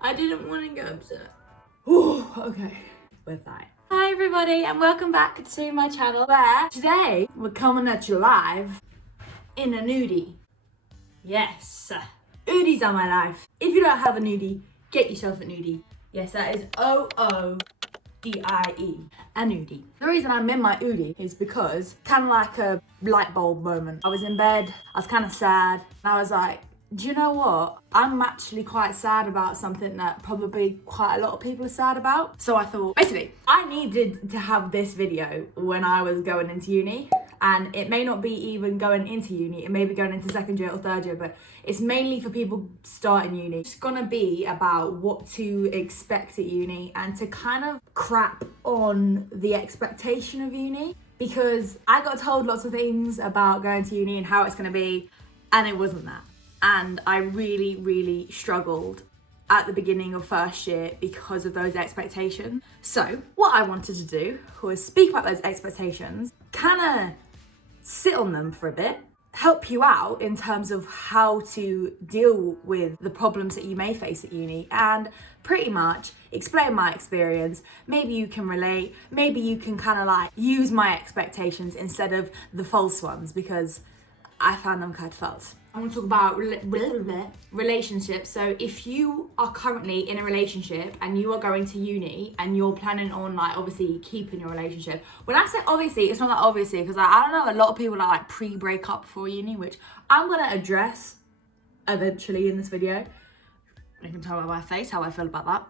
I didn't want to get upset. Ooh, okay, we're fine. Hi everybody and welcome back to my channel where today we're coming at you live in a nudie. Yes, nudies are my life. If you don't have a nudie, get yourself a nudie. Yes, that is OODIE, a nudie. The reason I'm in my oodie is because kind of like a light bulb moment. I was in bed, I was kind of sad, and I was like, do you know what? I'm actually quite sad about something that probably quite a lot of people are sad about. So I thought, basically, I needed to have this video when I was going into uni. And it may not be even going into uni, it may be going into second year or third year, but it's mainly for people starting uni. It's gonna be about what to expect at uni and to kind of crap on the expectation of uni. Because I got told lots of things about going to uni and how it's gonna be, and it wasn't that. And I really, really struggled at the beginning of first year because of those expectations. So what I wanted to do was speak about those expectations, kind of sit on them for a bit, help you out in terms of how to deal with the problems that you may face at uni, and pretty much explain my experience. Maybe you can relate, maybe you can kind of like use my expectations instead of the false ones, because I found them kind of false. I want to talk about relationships. So if you are currently in a relationship and you are going to uni and you're planning on like obviously keeping your relationship. When I say obviously, it's not that obviously, because I don't know, a lot of people are like pre-break up before uni, which I'm going to address eventually in this video. You can tell by my face how I feel about that.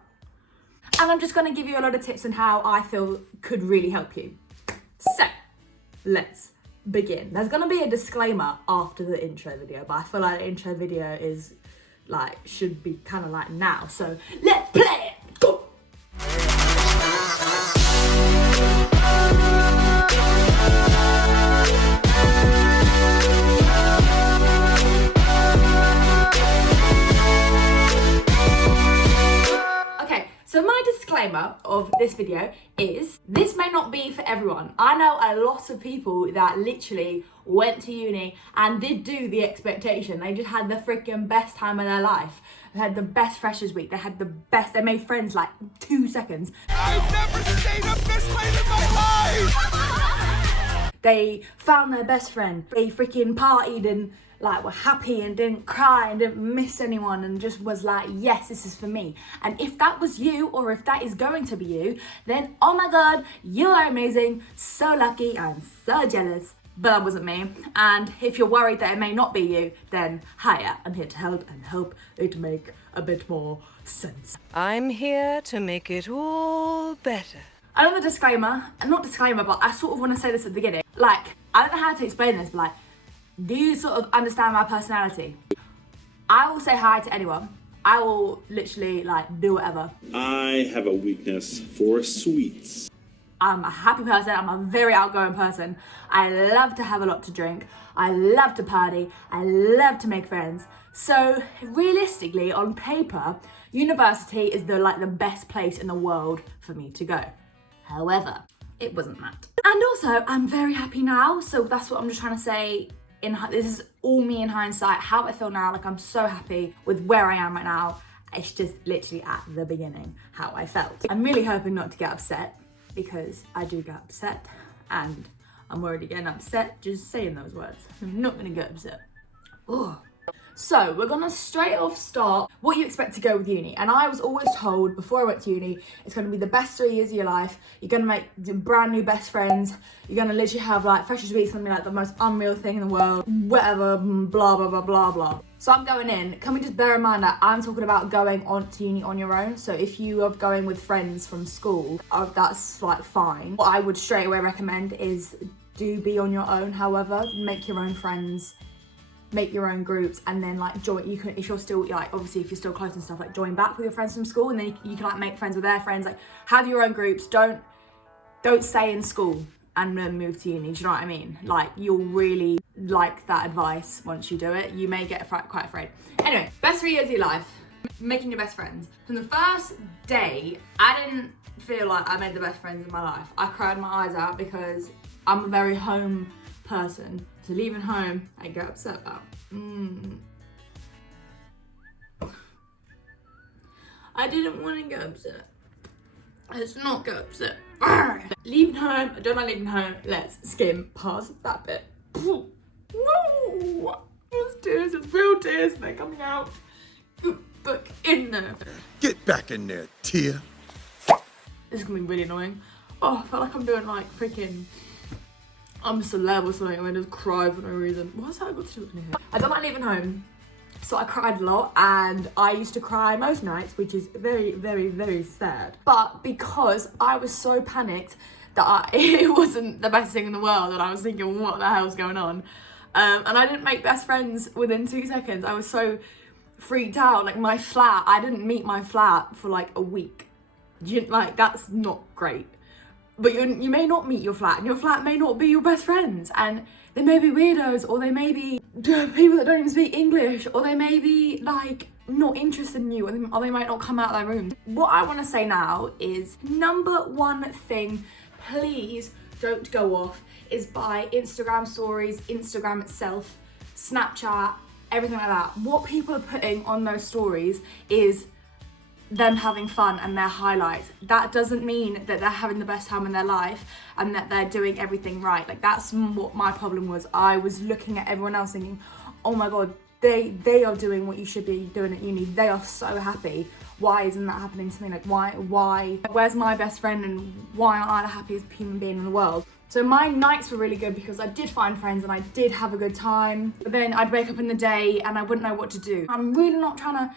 And I'm just going to give you a lot of tips on how I feel could really help you. So let's begin. There's gonna be a disclaimer after the intro video, but I feel like the intro video is like should be kind of like now. So let's play it. Go. So my disclaimer of this video is this may not be for everyone. I know a lot of people that literally went to uni and did do the expectation. They just had the freaking best time of their life. They had the best freshers week. They had the best, they made friends like 2 seconds. I've never stayed up this late in my life! They found their best friend. They freaking partied and like were happy and didn't cry and didn't miss anyone and just was like, yes, this is for me. And if that was you, or if that is going to be you, then oh my God, you are amazing, so lucky, I'm so jealous. But that wasn't me. And if you're worried that it may not be you, then hiya, I'm here to help and help it make a bit more sense. I'm here to make it all better. Another disclaimer, not disclaimer, but I sort of want to say this at the beginning. Like, I don't know how to explain this, but like, do you sort of understand my personality? I will say hi to anyone. I will literally like do whatever. I have a weakness for sweets. I'm a happy person. I'm a very outgoing person. I love to have a lot to drink. I love to party. I love to make friends. So realistically, on paper, university is the best place in the world for me to go. However, it wasn't that. And also, I'm very happy now. So that's what I'm just trying to say. This is all me in hindsight, how I feel now. Like, I'm so happy with where I am right now. It's just literally at the beginning how I felt. I'm really hoping not to get upset, because I do get upset, and I'm already getting upset just saying those words. I'm not gonna get upset. Ugh. So we're gonna straight off start what you expect to go with uni. And I was always told before I went to uni, it's gonna be the best 3 years of your life. You're gonna make brand new best friends. You're gonna literally have like freshers week, something like the most unreal thing in the world, whatever, blah, blah, blah, blah, blah. So I'm going in. Can we just bear in mind that I'm talking about going on to uni on your own? So if you are going with friends from school, that's like fine. What I would straight away recommend is do be on your own. However, make your own friends, make your own groups, and then like join. You can, if you're still like, obviously if you're still close and stuff, like join back with your friends from school, and then you can like make friends with their friends. Like, have your own groups. Don't stay in school and then move to uni. Do you know what I mean? Like, you'll really like that advice once you do it. You may get quite afraid. Anyway, best 3 years of your life, making your best friends. From the first day, I didn't feel like I made the best friends in my life. I cried my eyes out because I'm a very home person. So leaving home, I get upset about. I didn't want to get upset. Let's not get upset. Leaving home. I don't like leaving home. Let's skim past that bit. Woo! There's tears, there's real tears, they're coming out. But in there. Get back in there, Tia. This is gonna be really annoying. Oh, I feel like I'm doing like freaking I'm a celeb or something. I'm gonna just cry for no reason. What's that got to do with anything? I don't like leaving home. So I cried a lot, and I used to cry most nights, which is very, very, very sad. But because I was so panicked that it wasn't the best thing in the world, and I was thinking, what the hell's going on? And I didn't make best friends within 2 seconds. I was so freaked out. Like my flat, I didn't meet my flat for like a week. Like that's not great. But you may not meet your flat, and your flat may not be your best friends, and they may be weirdos, or they may be people that don't even speak English, or they may be like not interested in you, or they might not come out of their room. What I want to say now is number one thing, please don't go off, is by Instagram stories, Instagram itself, Snapchat, everything like that. What people are putting on those stories is them having fun and their highlights. That doesn't mean that they're having the best time in their life and that they're doing everything right. Like that's what my problem was. I was looking at everyone else thinking, oh my god, they are doing what you should be doing at uni. They are so happy. Why isn't that happening to me? Like why? Where's my best friend, and why aren't I the happiest human being in the world? So my nights were really good because I did find friends and I did have a good time. But then I'd wake up in the day and I wouldn't know what to do. I'm really not trying to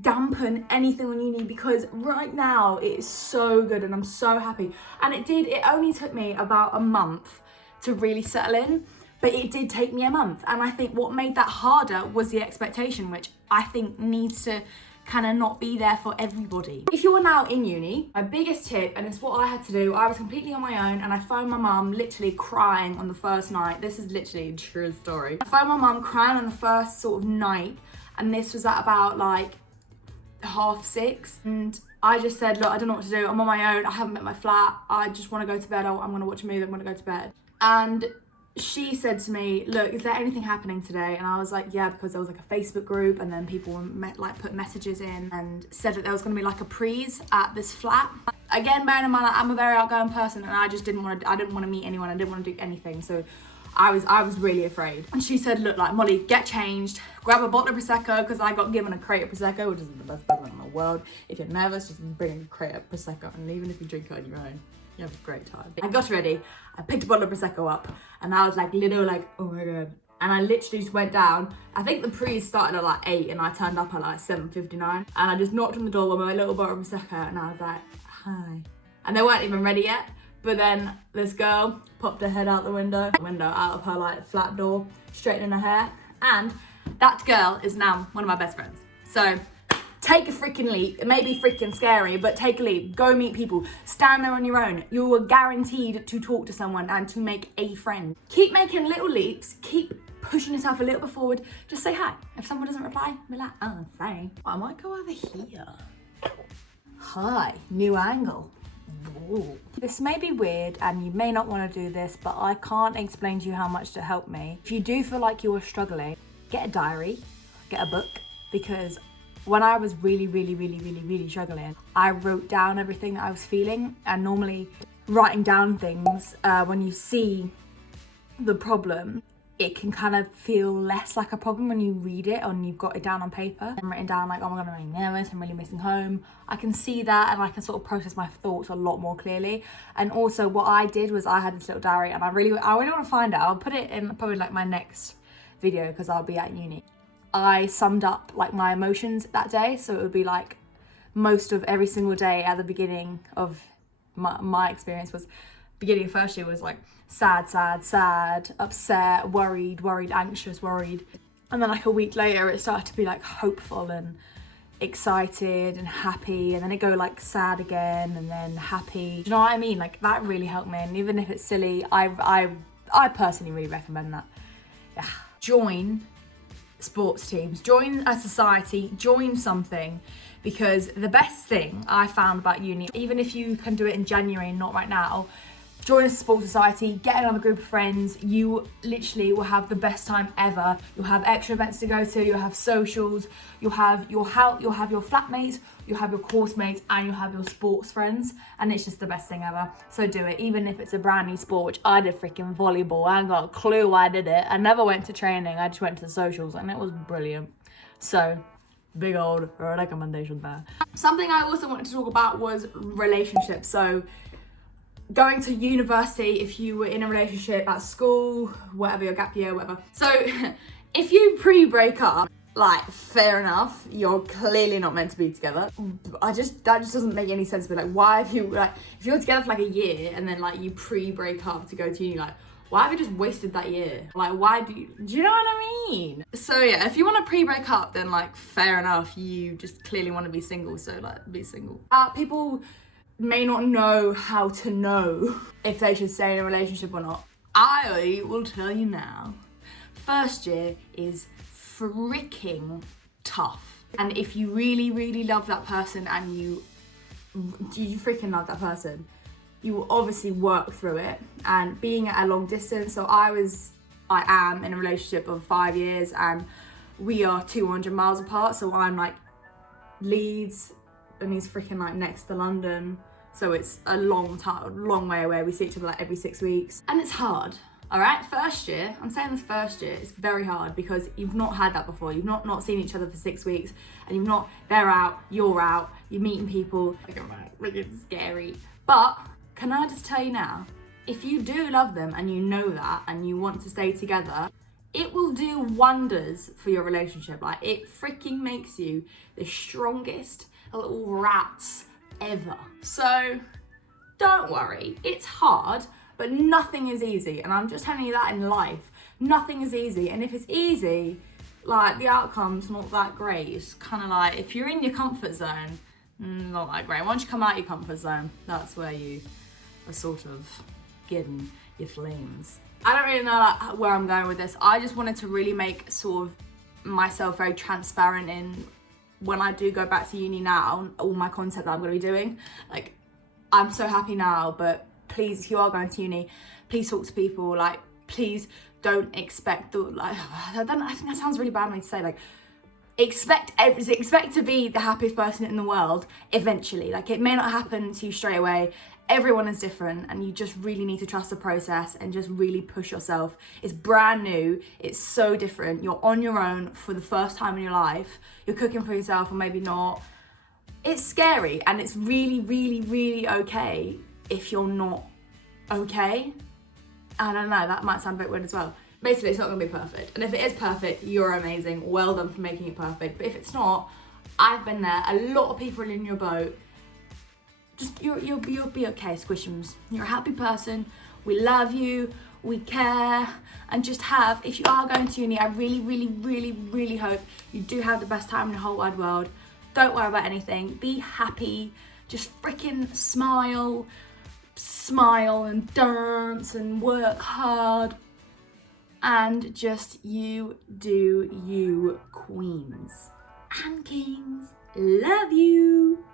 dampen anything on uni because right now it is so good and I'm so happy. And it only took me about a month to really settle in, but it did take me a month. And I think what made that harder was the expectation, which I think needs to kind of not be there for everybody. If you are now in uni, my biggest tip, and it's what I had to do, I was completely on my own and I phoned my mum literally crying on the first night. This is literally a true story. I phoned my mum crying on the first sort of night, and this was at about like 6:30, and I just said, look, I don't know what to do. I'm on my own. I haven't met my flat. I just want to go to bed. I'm going to watch a movie. I'm going to go to bed. And she said to me, look, is there anything happening today? And I was like, yeah, because there was like a Facebook group, and then people put messages in and said that there was going to be like a prees at this flat. Again, bearing in mind that I'm a very outgoing person, and I didn't want to meet anyone. I didn't want to do anything. So I was really afraid. And she said, look, like, Molly, get changed, grab a bottle of Prosecco, because I got given a crate of Prosecco, which is the best bottle in the world. If you're nervous, just bring a crate of Prosecco, and even if you drink it on your own, you have a great time. I got ready, I picked a bottle of Prosecco up, and I was like, oh my god. And I literally just went down. I think the prees started at like 8, and I turned up at like 7:59. And I just knocked on the door with my little bottle of Prosecco, and I was like, hi. And they weren't even ready yet. But then this girl popped her head out the window out of her like flat door, straightening her hair. And that girl is now one of my best friends. So take a freaking leap. It may be freaking scary, but take a leap. Go meet people. Stand there on your own. You are guaranteed to talk to someone and to make a friend. Keep making little leaps. Keep pushing yourself a little bit forward. Just say hi. If someone doesn't reply, be like, oh, sorry. I might go over here. Hi, new angle. Ooh. This may be weird and you may not want to do this, but I can't explain to you how much it helped me. If you do feel like you are struggling, get a diary, get a book, because when I was really struggling, I wrote down everything that I was feeling. And normally writing down things, when you see the problem, it can kind of feel less like a problem when you read it and you've got it down on paper. I'm written down like, oh my god, I'm really nervous, I'm really missing home. I can see that and I can sort of process my thoughts a lot more clearly. And also what I did was I had this little diary, and I really want to find it. I'll put it in probably like my next video because I'll be at uni. I summed up like my emotions that day, so it would be like most of every single day at the beginning of my experience was, beginning of first year was like sad, upset, worried, anxious, worried. And then like a week later it started to be like hopeful and excited and happy, and then it go like sad again and then happy. Do you know what I mean? Like that really helped me, and even if it's silly, I personally really recommend that. Yeah. Join sports teams, join a society, join something, because the best thing I found about uni, even if you can do it in January and not right now, join a sports society, get another group of friends. You literally will have the best time ever. You'll have extra events to go to, you'll have socials, you'll have your flatmates, you'll have your course mates, and you'll have your sports friends, and it's just the best thing ever. So do it, even if it's a brand new sport, which I did freaking volleyball. I ain't got a clue why I did it. I never went to training, I just went to the socials, and it was brilliant. So big old recommendation there. Something I also wanted to talk about was relationships. So going to university, if you were in a relationship at school, whatever, your gap year, whatever. So if you pre-break up, like, fair enough, you're clearly not meant to be together. That just doesn't make any sense. But like, why have you, like, if you're together for like a year and then like you pre-break up to go to uni, like, why have you just wasted that year? Like, why do you know what I mean? So yeah, if you want to pre-break up, then like, fair enough, you just clearly want to be single, so like, be single. People may not know how to know if they should stay in a relationship or not. I will tell you now. First year is freaking tough. And if you really, really love that person and you freaking love that person, you will obviously work through it. And being at a long distance, so I am in a relationship of 5 years and we are 200 miles apart. So I'm like Leeds and he's freaking like next to London. So it's a long way away. We see each other like every 6 weeks. And it's hard, all right? First year, I'm saying this first year, it's very hard because you've not had that before. You've not seen each other for 6 weeks and they're out, you're meeting people. It's scary. But can I just tell you now, if you do love them and you know that and you want to stay together, it will do wonders for your relationship. Like, it freaking makes you the strongest little rats ever. So don't worry, it's hard, but nothing is easy. And I'm just telling you that in life, nothing is easy. And if it's easy, like, the outcome's not that great. It's kind of like, if you're in your comfort zone, not that great. Once you come out your comfort zone, that's where you are sort of getting your flames. I don't really know like where I'm going with this. I just wanted to really make sort of myself very transparent in when I do go back to uni now, all my content that I'm going to be doing. Like, I'm so happy now, but please, if you are going to uni, please talk to people. Like, please don't expect I think that sounds really bad of me to say, like, expect to be the happiest person in the world eventually. Like, it may not happen to you straight away. Everyone is different and you just really need to trust the process and just really push yourself. It's brand new, it's so different. You're on your own for the first time in your life. You're cooking for yourself or maybe not. It's scary and it's really, really, really okay if you're not okay. I don't know, that might sound a bit weird as well. Basically, it's not gonna be perfect. And if it is perfect, you're amazing. Well done for making it perfect. But if it's not, I've been there. A lot of people are in your boat. Just, you'll be okay, Squishums. You're a happy person. We love you. We care. And just if you are going to uni, I really, really, really, really hope you do have the best time in the whole wide world. Don't worry about anything. Be happy. Just freaking smile and dance and work hard. And just you do you, queens and kings. Love you.